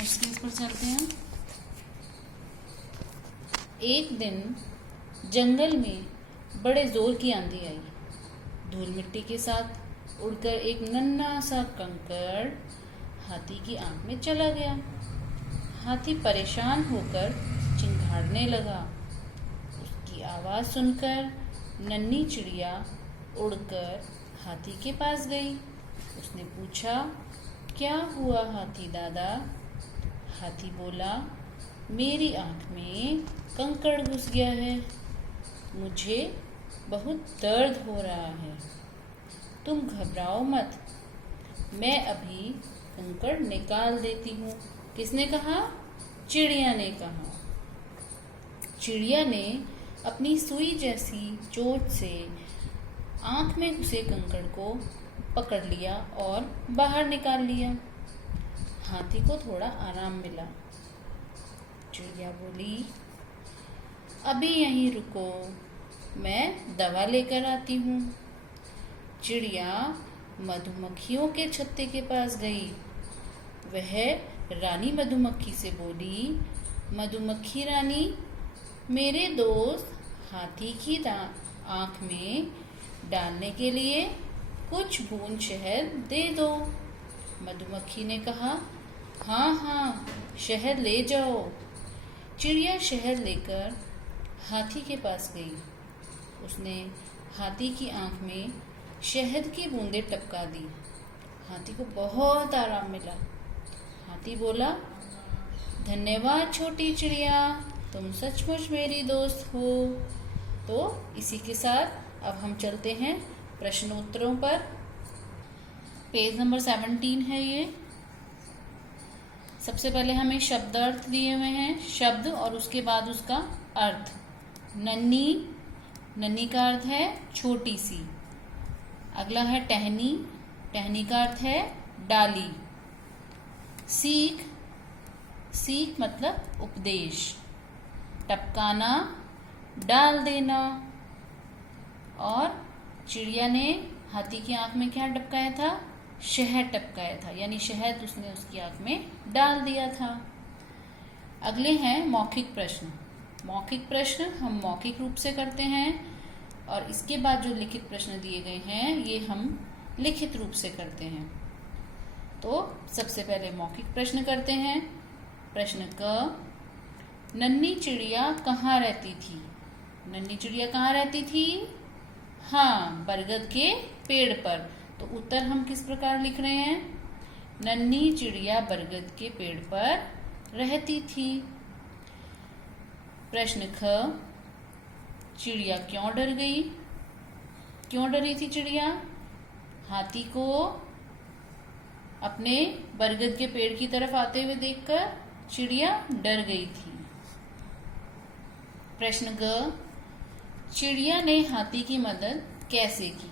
Next page पर चलते हैं। एक दिन जंगल में बड़े जोर की आंधी आई। धूल मिट्टी के साथ उड़कर एक नन्हा सा कंकड़ हाथी की आंख में चला गया। हाथी परेशान होकर चिंघाड़ने लगा। उसकी आवाज सुनकर नन्ही चिड़िया उड़कर हाथी के पास गई। उसने पूछा, क्या हुआ हाथी दादा? हाथी बोला, मेरी आंख में कंकड़ घुस गया है। मुझे बहुत दर्द हो रहा है। तुम घबराओ मत, मैं अभी कंकड़ निकाल देती हूँ। किसने कहा? चिड़िया ने कहा। चिड़िया ने अपनी सुई जैसी चोंच से आंख में घुसे कंकड़ को पकड़ लिया और बाहर निकाल लिया। हाथी को थोड़ा आराम मिला। चिड़िया बोली, अभी यहीं रुको, मैं दवा लेकर आती हूँ। चिड़िया मधुमक्खियों के छत्ते के पास गई। वह रानी मधुमक्खी से बोली, मधुमक्खी रानी, मेरे दोस्त हाथी की आंख में डालने के लिए कुछ बूंद शहद दे दो। मधुमक्खी ने कहा, हाँ हाँ, शहद ले जाओ। चिड़िया शहद लेकर हाथी के पास गई। उसने हाथी की आंख में शहद की बूंदें टपका दी। हाथी को बहुत आराम मिला। हाथी बोला, धन्यवाद छोटी चिड़िया, तुम सचमुच मेरी दोस्त हो। तो इसी के साथ अब हम चलते हैं प्रश्न उत्तरों पर। पेज नंबर 17 है ये। सबसे पहले हमें शब्द अर्थ दिए हुए हैं, शब्द और उसके बाद उसका अर्थ। नन्ही, नन्ही का अर्थ है छोटी सी। अगला है टहनी, टहनी का अर्थ है डाली। सीख, सीख मतलब उपदेश। टपकाना, डाल देना। और चिड़िया ने हाथी की आंख में क्या टपकाया था? शहद टपकाया था, यानी शहद उसने उसकी आंख में डाल दिया था। अगले हैं मौखिक प्रश्न। मौखिक प्रश्न हम मौखिक रूप से करते हैं और इसके बाद जो लिखित प्रश्न दिए गए हैं ये हम लिखित रूप से करते हैं। तो सबसे पहले मौखिक प्रश्न करते हैं। प्रश्न क, नन्ही चिड़िया कहाँ रहती थी? नन्ही चिड़िया कहाँ रहती थी? हाँ, बरगद के पेड़ पर। तो उत्तर हम किस प्रकार लिख रहे हैं? नन्ही चिड़िया बरगद के पेड़ पर रहती थी। प्रश्न ख, चिड़िया क्यों डर गई? क्यों डरी थी चिड़िया? हाथी को अपने बरगद के पेड़ की तरफ आते हुए देखकर चिड़िया डर गई थी। प्रश्न ग, चिड़िया ने हाथी की मदद कैसे की?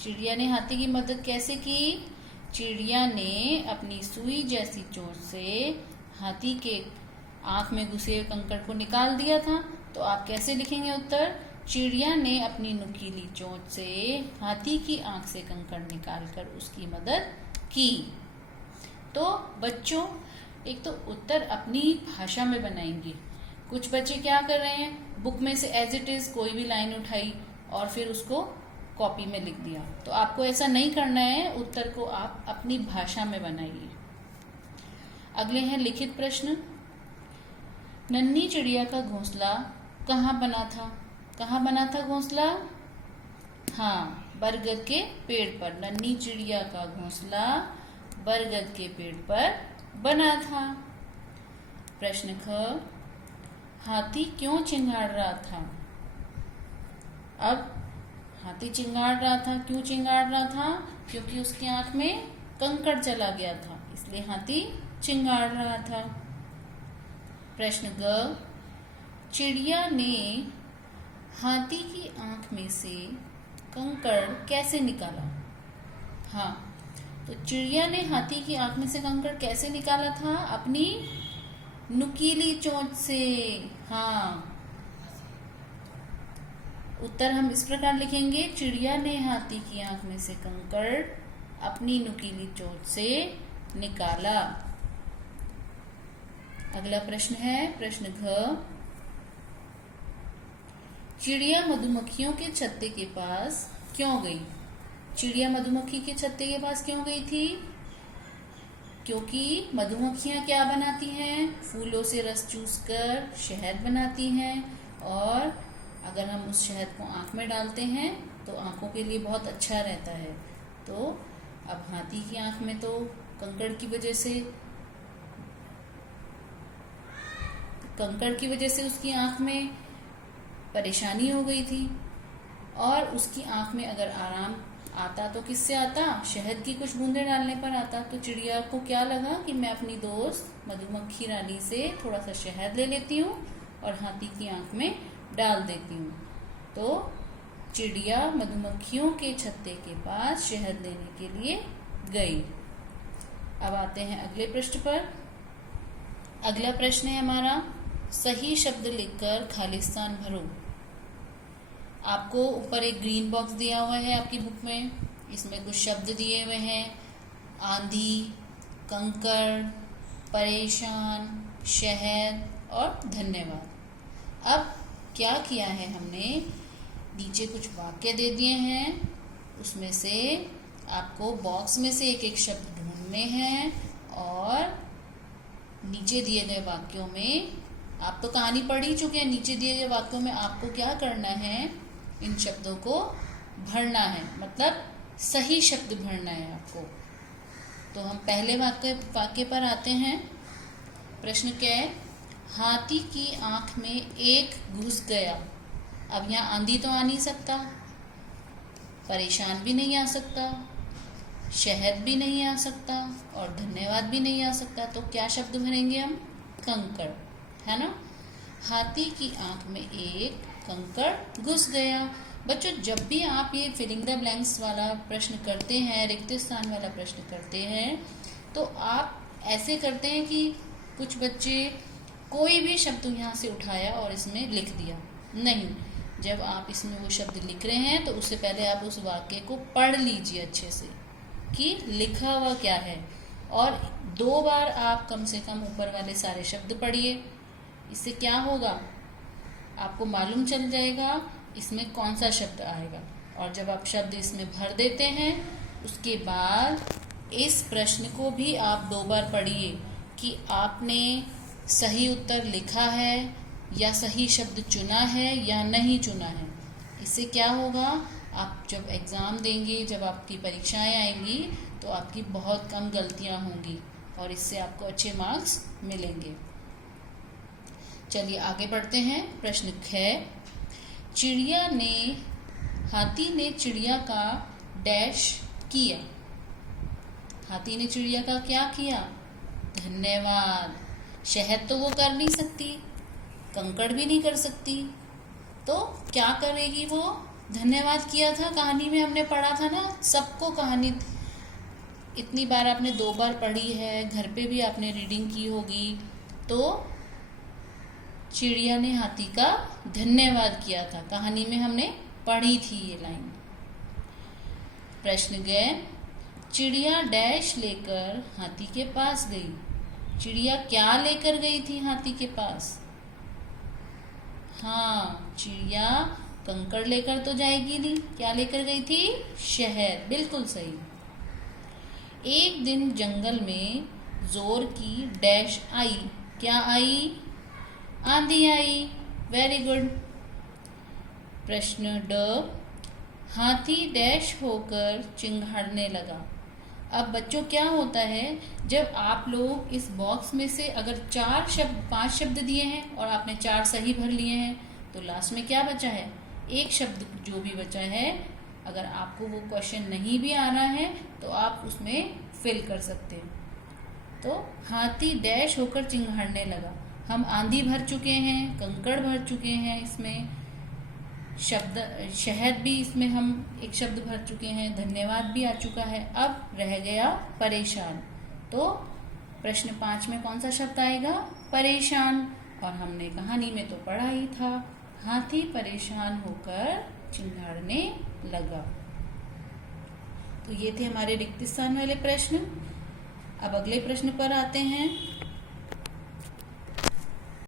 चिड़िया ने हाथी की मदद कैसे की? चिड़िया ने अपनी सुई जैसी चोंच से हाथी के आंख में घुसे कंकड़ को निकाल दिया था। तो आप कैसे लिखेंगे उत्तर? चिड़िया ने अपनी नुकीली चोंच से हाथी की आंख से कंकड़ निकालकर उसकी मदद की। तो बच्चों, एक तो उत्तर अपनी भाषा में बनाएंगे। कुछ बच्चे क्या कर रहे हैं, बुक में से एज इट इज कोई भी लाइन उठाई और फिर उसको कॉपी में लिख दिया। तो आपको ऐसा नहीं करना है, उत्तर को आप अपनी भाषा में बनाइए। अगले हैं लिखित प्रश्न। नन्ही चिड़िया का घोंसला कहाँ बना था? कहाँ बना था घोंसला? हाँ, बरगद के पेड़ पर। नन्ही चिड़िया का घोंसला बरगद के पेड़ पर बना था। प्रश्न ख, हाथी क्यों चिंगाड़ रहा था? अब हाथी चिंगाड़ रहा था, क्यों चिंगाड़ रहा था? क्योंकि उसकी आंख में कंकड़ चला गया था, इसलिए हाथी चिंगाड़ रहा था। प्रश्न ग, चिड़िया ने हाथी की आंख में से कंकड़ कैसे निकाला? हाँ, तो चिड़िया ने हाथी की आंख में से कंकड़ कैसे निकाला था? अपनी नुकीली चोंच से। हाँ, उत्तर हम इस प्रकार लिखेंगे, चिड़िया ने हाथी की आंख में से कंकड़ अपनी नुकीली चोंच से निकाला। अगला प्रश्न है प्रश्न घ। चिड़िया मधुमक्खियों के छत्ते के पास क्यों गई? चिड़िया मधुमक्खी के छत्ते के पास क्यों गई थी? क्योंकि मधुमक्खियां क्या बनाती हैं? फूलों से रस चूसकर शहद बनाती हैं, और अगर हम उस शहद को आँख में डालते हैं तो आँखों के लिए बहुत अच्छा रहता है। तो अब हाथी की आँख में तो कंकड़ की वजह से उसकी आँख में परेशानी हो गई थी, और उसकी आँख में अगर आराम आता तो किससे आता? शहद की कुछ बूंदें डालने पर आता। तो चिड़िया को क्या लगा कि मैं अपनी दोस्त मधुमक्खी रानी से थोड़ा सा शहद ले लेती हूँ और हाथी की आँख में डाल देती हूँ। तो चिड़िया मधुमक्खियों के छत्ते के पास शहद लेने के लिए गई। अब आते हैं अगले प्रश्न पर। अगला प्रश्न है हमारा, सही शब्द लिखकर खाली स्थान भरो। आपको ऊपर एक ग्रीन बॉक्स दिया हुआ है आपकी बुक में, इसमें कुछ शब्द दिए हुए हैं, आंधी, कंकड़, परेशान, शहद और धन्यवाद। अब क्या किया है हमने, नीचे कुछ वाक्य दे दिए हैं, उसमें से आपको बॉक्स में से एक एक शब्द ढूंढने हैं, और नीचे दिए गए वाक्यों में, आप तो कहानी पढ़ ही चुके हैं, नीचे दिए गए वाक्यों में आपको क्या करना है, इन शब्दों को भरना है, मतलब सही शब्द भरना है आपको। तो हम पहले वाक्य पर आते हैं। प्रश्न क्या है, हाथी की आंख में एक घुस गया। अब यहाँ आंधी तो आ नहीं सकता, परेशान भी नहीं आ सकता, शहद भी नहीं आ सकता, और धन्यवाद भी नहीं आ सकता। तो क्या शब्द भरेंगे हम? कंकड़, है ना। हाथी की आंख में एक कंकड़ घुस गया। बच्चों, जब भी आप ये फिलिंग द ब्लैंक्स वाला प्रश्न करते हैं, रिक्त स्थान वाला प्रश्न करते हैं, तो आप ऐसे करते हैं कि कुछ बच्चे कोई भी शब्द यहाँ से उठाया और इसमें लिख दिया। नहीं, जब आप इसमें वो शब्द लिख रहे हैं तो उससे पहले आप उस वाक्य को पढ़ लीजिए अच्छे से कि लिखा हुआ क्या है, और 2 बार आप कम से कम ऊपर वाले सारे शब्द पढ़िए। इससे क्या होगा, आपको मालूम चल जाएगा इसमें कौन सा शब्द आएगा। और जब आप शब्द इसमें भर देते हैं, उसके बाद इस प्रश्न को भी आप 2 बार पढ़िए कि आपने सही उत्तर लिखा है या सही शब्द चुना है या नहीं चुना है। इससे क्या होगा, आप जब एग्ज़ाम देंगे, जब आपकी परीक्षाएं आएंगी, तो आपकी बहुत कम गलतियां होंगी और इससे आपको अच्छे मार्क्स मिलेंगे। चलिए आगे बढ़ते हैं। प्रश्न ख, हाथी ने चिड़िया का डैश किया। हाथी ने चिड़िया का क्या किया? धन्यवाद। शहद तो वो कर नहीं सकती, कंकड़ भी नहीं कर सकती, तो क्या करेगी वो? धन्यवाद किया था, कहानी में हमने पढ़ा था ना। सबको कहानी इतनी बार आपने 2 बार पढ़ी है, घर पे भी आपने रीडिंग की होगी। तो चिड़िया ने हाथी का धन्यवाद किया था, कहानी में हमने पढ़ी थी ये लाइन। प्रश्न ग, चिड़िया डैश लेकर हाथी के पास गई। चिड़िया क्या लेकर गई थी हाथी के पास? हाँ, चिड़िया कंकड़ लेकर तो जाएगी नहीं, क्या लेकर गई थी? शहद। बिल्कुल सही। एक दिन जंगल में जोर की डैश आई। क्या आई? आंधी आई। Very good. प्रश्न ड, हाथी डैश होकर चिंघाड़ने लगा। अब बच्चों क्या होता है, जब आप लोग इस बॉक्स में से अगर 5 शब्द दिए हैं और आपने 4 सही भर लिए हैं, तो लास्ट में क्या बचा है? एक शब्द जो भी बचा है, अगर आपको वो क्वेश्चन नहीं भी आ रहा है तो आप उसमें फिल कर सकते हैं। तो हाथी डैश होकर चिंघाड़ने लगा। हम आंधी भर चुके हैं, कंकड़ भर चुके हैं, इसमें शहद भी इसमें हम एक शब्द भर चुके हैं, धन्यवाद भी आ चुका है। अब रह गया परेशान। तो प्रश्न 5 में कौन सा शब्द आएगा? परेशान। और हमने कहानी में तो पढ़ा ही था, हाथी परेशान होकर चिंघाड़ने लगा। तो ये थे हमारे रिक्त स्थान वाले प्रश्न। अब अगले प्रश्न पर आते हैं।